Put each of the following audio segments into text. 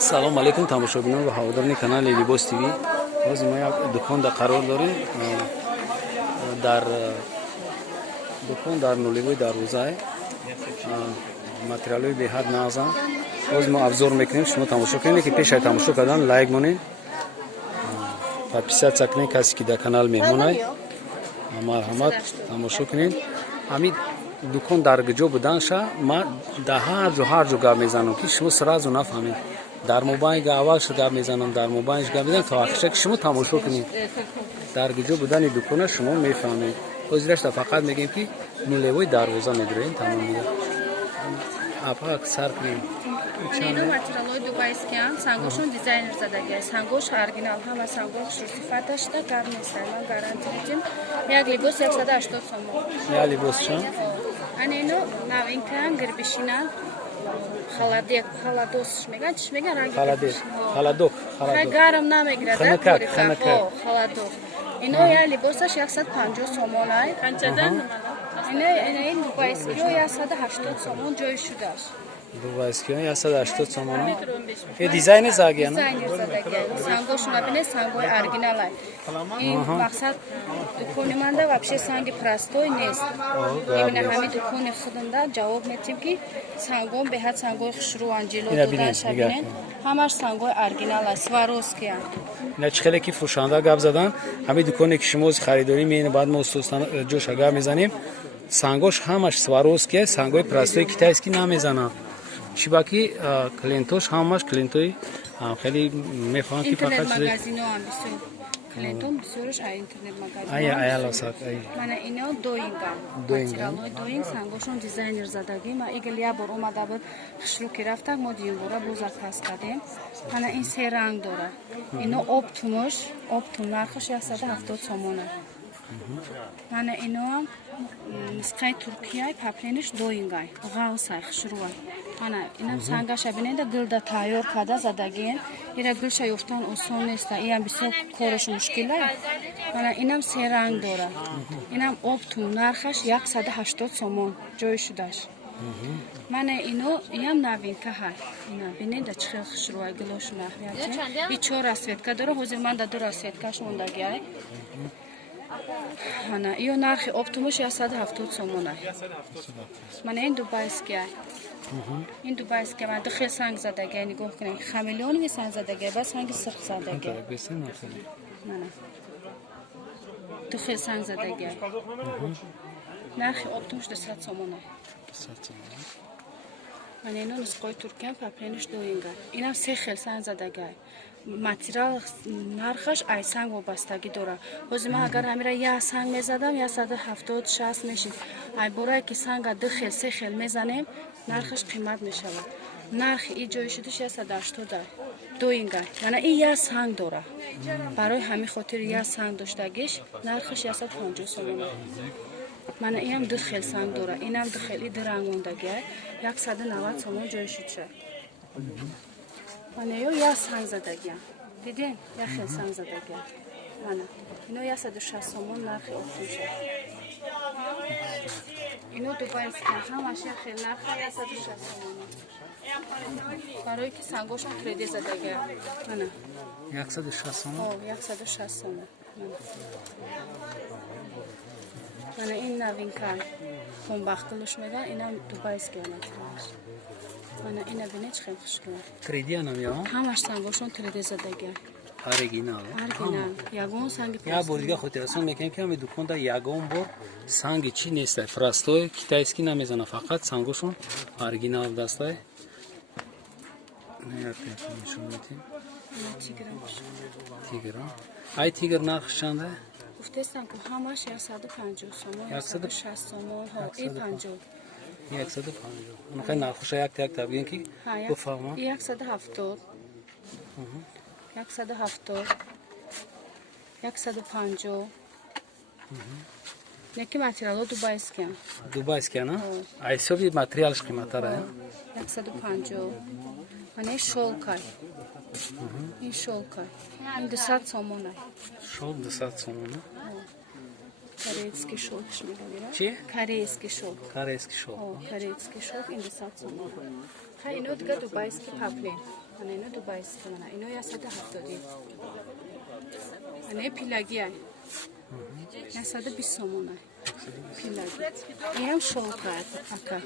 салом алейкум тамошобинон ва ҳаводорони канали Libos TV. Ҳозир мо як дукон дар қарор дорем. Дар дукон дар нулевой дарвоза материалои беҳад нағзанд. Ҳозир мо авзор мекунем, шумо тамошо кунед ки пешай тамошо кардан лайк монед, подписатсия кунед, касе ки дар канал меҳмон ай марҳамат тамошо кунед. ҳамин дукон дар куҷо буданша ма дар ҳар ҷо гап мезанам ки шумо сразу нафаҳмед. дар мобайни аввалш гап мезанам, дар мобайнш гап мезанам то ахиша ки шумо тамошо кунед. дар куҷо будани дукона шумо мефаҳмед. ҳозирашта фақат мегем ки нулевой дарвоза медурем тамомида. Апак сар кунем. Ино материалои дубайскиян, сангошон дизайнер задагия. Сангош оригинал, ҳама сангош сифаташда гап неста. Ма гарантия медем. Як либос 180 сомон. Я либос чанд? Ино новинкан гирбишинан. Халадос меган, чиш меган ранги? Халадок. Гарм намегирад. Ханакак. Халадок. Ино я либосаш 150 сомон ай. Қанчадан? Ино дубайскиё 180 сомон ҷой шудаш. Дубайскиё 180 сомон. Е дизайнер задагия, на? Дизайнер задагия. Сангош набине сангой оригинал ай. Ин мақсад дукони манда вообще санги простой нест. Именно ҳамин дукони худанда ҷавоб медиҳем ки сангон беҳад сангои хушрӯан ҷило додан шабинен. Ҳамаш сангои оригинал ай, сваровския. Ина чӣ хеле ки фурӯшанда гап задан, ҳамин дуконе ки шумо харидорӣ меёнед, баъд мо ҷоша гап мезанем. Сангош ҳамаш сваровския, сангои простой китайский намезанам. Чибаки клиентош ҳамаш клиентои хеле мефаҳманд ки фақат интернет-магазино ҳам бисёр. Клиентон бисёраш интернет-магазино. Аяласад. Мана ино доинга. Материалои доинг сангошон дизайнер задагӣ. Ма игил я бор омада бир хушрӯки рафтак, мо диюбора боза пас кардем. Мана ин се ранг дора. Ино оптумош, оптум нархаш 170 сомон аст. Мана ино ҳам нисқаи Туркияи паплениш доингай. Ғавсай хушрӯай. Мана инам сангаша бинеда гилда тайёр карда задагиен. Ира гилша ёфтан осон неста. Иам бисёр кораш мушкилай. Мана инам се ранг дора. Инам оптум нархаш 180 сомон ҷой шудаш. Мана ино иам новинка ҳай. Ина бинеда чӣ хел хушрӯай гилошу нахмиятен. И 4 расветка дора. Ҳозир манда 2 расветкаш мондагиай. Мана иё нархи оптумуш 170 сомон ай. Мана ин дубайския. ин дубайския мана ду хел санг задагия нигоҳ кунед. Хамелеонови санг задагия, ба санги сирх задагия. Мана ду хел санг задагия. Нархи оптумуш 200 сомон ай. Мана ино нисқои Туркиян паплениш доинга. Инам се хел санг задагия. Материал нархаш ай санг вобастагӣ дора. Ҳозир ман агар ҳамира як санг мезадам 170-60 мешид. Ай борае ки санга ду хел се хел мезанем, нархаш қимат мешавад. нархи и ҷои шудаш 180 ай. Доингай. Яна ин як санг дора. Барои ҳамин хотири як санг доштагиш нархаш 150 сомон ай. Мана инам ду хел санг дора. Инам ду хел и ду ранг мондагиай 190 сомон ҷои шудша. Мана ё як санг задагиам. Диден? Як хел санг задагиам. Мана ино 160 сомон нархи оптумша. Ино дубайския ҳамаш як хел нархи 160 сомон. Барои ки сангошон 3D задагиам. Мана 160 сомон. 160 сомон. Мана ин новинка. Хонбахтилуш меган, инам дубайския материалаш. Мана ина бинед чӣ хел хушгирад. 3D анам ё? Ҳамаш сангошон 3D задагия. Оригинал. Оригинал. Ягон санги Я бор дига хотирасон мекунем ки ҳамин дуконда ягон бор санги чӣ нестай. Простой китайский намезана, фақат сангошон оригинал дастай. Тигр. Ай тигр нархш чанд ай? гуфтестам ки ҳамаш 150 сомон, 160 сомон, ҳо и 50. 150. Мехай нархша як бигем ки буфаҳмам. 170. 170. 150. Неки материало дубайския. Дубайския, на? А ҳисоби материалш қиматтар ай? 150. Мана шолкай. ин шолкай. Ин 200 сомон ай. Шол 200 сомон, на? Корейский шелк мегавира. Чи? Корейский шелк. Корейский шелк. Корейский шелк ин 200 сомон. Ха ино дига дубайский паплен. من اینو دوبایسکی من اینو 170 من پیلاگی ای 120 سومونه پیلاگی اینم شولکای اکا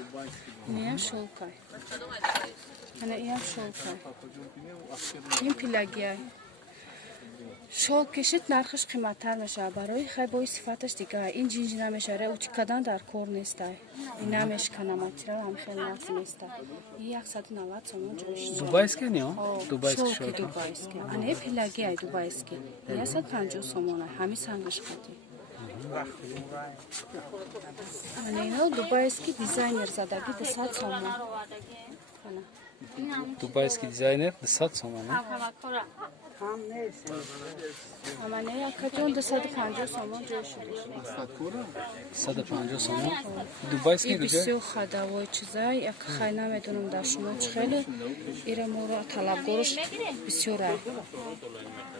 اینم شولکای من اینم شولکای این پیلاگی ای شال کشید نرخش قیمت‌تر میشه برای خیلی صفاتش دیگه این جینج نمیشه اوتیکادان در کور نیست این نمیشکنه ماتریال هم خیلی نفس نیست این 190 سومون جوش دوبایسکی نه دوبایسکی شال دوبایسکی انه پیلاگی ای دوبایسکی 150 سومونه همین سنگش خودی من اینو دوبایسکی دیزاینر زدگی 200 سومون دوبایسکی دیزاینر 200 سومون اما نه اکا جون 250 سومون جوش شده 150 سومون دوبایسکی این کجا بسیار خداوی چیزای یک خیلی نمیدونم در شما خیلی ایره مورا طلبگارش بسیاره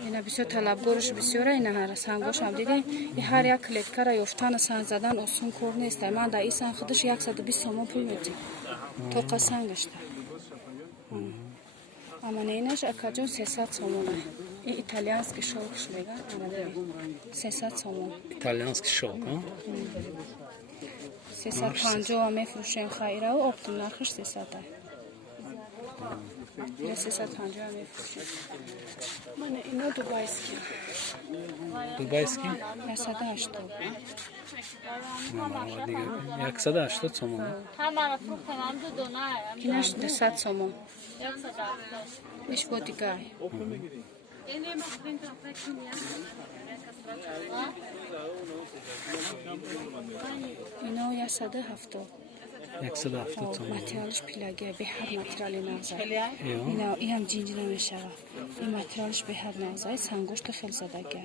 اینا بسیار طلبگارش بسیاره اینا هر سنگاش هم دیدین این هر یک کلیدکار یفتن سنگ زدن آسون کار نیست من در این سنگ خودش 120 سومون پول میدیم توقع سنگش ده اما اینش اکاجون 300 سومونه این ایتالیانسکی شوکش میگن 300 سومون ایتالیانسکی شوک 350 میفروشن خیره و اپتون نرخش 300 یه 350 میفروشن من اینو دوبایسکی دوبایسکی 180 دیگه 180 سومون اینش 200 سومون ایش با دیگه اینو 170 170 سومون ماتریالش پیلاگیه به هر ماتریالی نغزه اینا این هم جینج نمیشه این ماتریالش به هر نغزه سنگوشت خیلی زدگه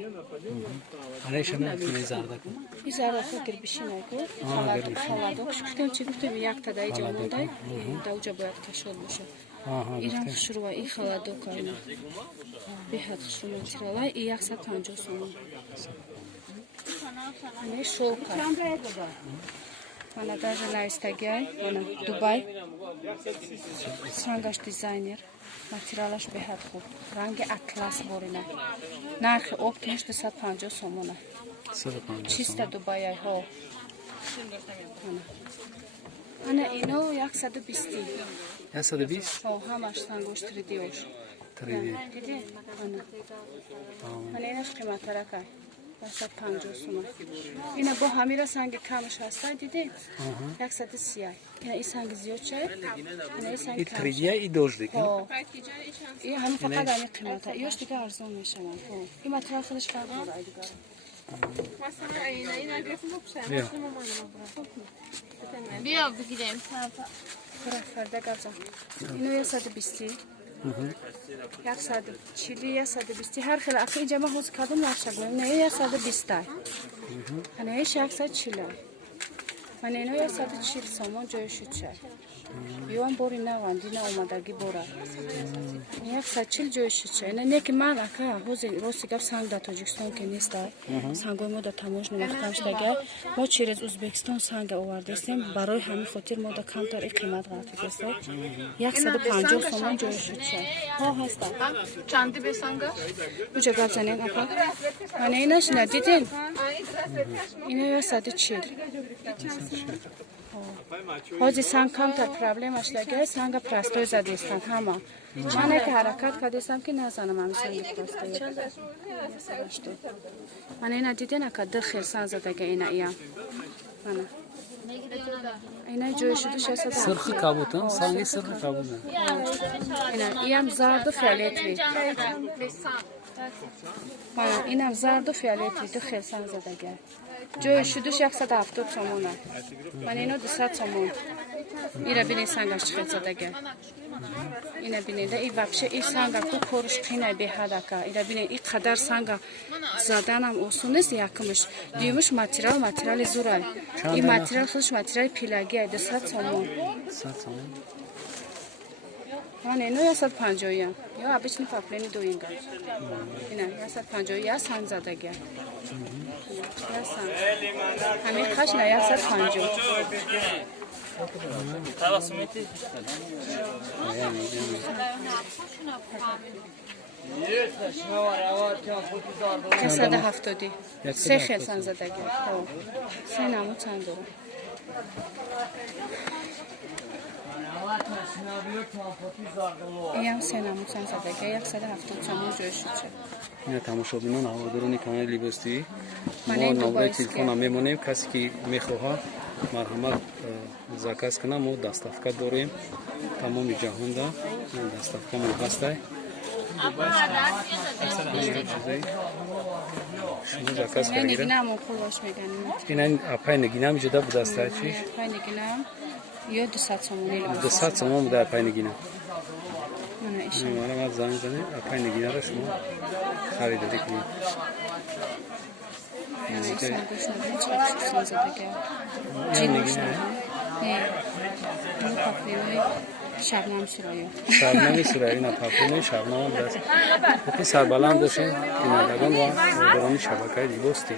آره شما میتونی زرده کن این زرده خود گر بشی نگو خلادوکش گفتم چی گفتم یک تا دایی جامونده دا اوجا باید کشول باشه این هم خشرو این خلادوک اینا به هر خشرو ماتریاله این 150 سومون اینه شوکه من даже لایستگی من دبی سنگش دیزاینر ماتریالش به حد خوب رنگ اطلس بورینه نرخ اپتش 250 سومونه 150 چیست دبی ها انا اینو 120 120 همش سنگوش 3دیوش 3D من اینش قیمت رکای 150 سومن اینا با همین سنگ کمش هسته دیدین 130 اینا این سنگ زیاد چه اینا این سنگ این 3D ای دوش دیگه این همین فقط همین قیمته ایش دیگه ارزون میشه من این متر خودش فرق داره دیگه مثلا اینا گرفتم بیا بگیریم فردا گذار اینو 120 140 120 هر خیلی اخی جمع هوس کدوم نشه نه 120 انا 140 من اینو 140 سومون جایش چه بیوان بوری نواندی نه اومدگی بورا 140 جایش چه نه که من اکا هوز روسی گپ سنگ در تاجیکستان که نیست سنگ ما در تماش نمیختمش دیگه ما چیز ازبکستان سنگ آوردیم برای همین خاطر ما در کمتر این قیمت قرار گرفتیم 150 سومون جایش چه ها هست چندی به سنگ اوجا گپ زنین اکا من اینش ندیدین اینو 140 هازی سنگ کم تا پرابلمش دیگه سنگ پرستوی زدیستن همه من که حرکت کردیستم که نزنم همین سنگ پرستوی من اینا دیدین که دل خیلی سنگ زدگه اینا اینا جوی شده 600 سرخی کابوتن سنگی سرخی کابوتن اینا ایم زرد و فیالیتری اینم زرد و فیالیتری تو خیلی سنگ زدگه جوی شده 170 سومونه من اینو 200 سومون اینا بینید سنگش خیلی زدگه اینا بینید این وپشه این سنگ کو کورش قینه به حدکه اینا بینید این قدر سنگ زدن هم آسون نیست یکمش دیومش ماتریال زوره این ماتریال خودش ماتریال پیلاگیه 200 سومون 100 سومون من اینو 150 یا обычный поплени دوینگا اینا 150 یا سنگ زدگه همین خش نه 150 Tava sumete. $170 سه خیلسان زدگی سه نمو چند داره این هم سه نمو چند زدگی 170 چند جوش شد این تماشا بینان هواداران کانال لیباستی ما من این نمره دوباره تلفن هم میمونیم کسی که میخواه مرحمت زکاس کنم و دستافکت داریم تمام جهان دا دستافکت من هسته شما زکاس این کردید نگینه همون خول باش میگنیم این اپای نگینه میشه دا بدسته چیش پای نگینه یا 200 سامونی 200 سوم بوده اپای نگینه من ایشان میمانم از زنگ زنه اپای نگینه را شما خریداری کنید من ایشان گوش ندارم چقدر زدگی این نگینه نه این پاپیوی شبنم سرایو شبنمی سرایی نه پاپونه شبنم هم دست بکی سربلند داشته کنندگان و هواداران شبکه لیباستی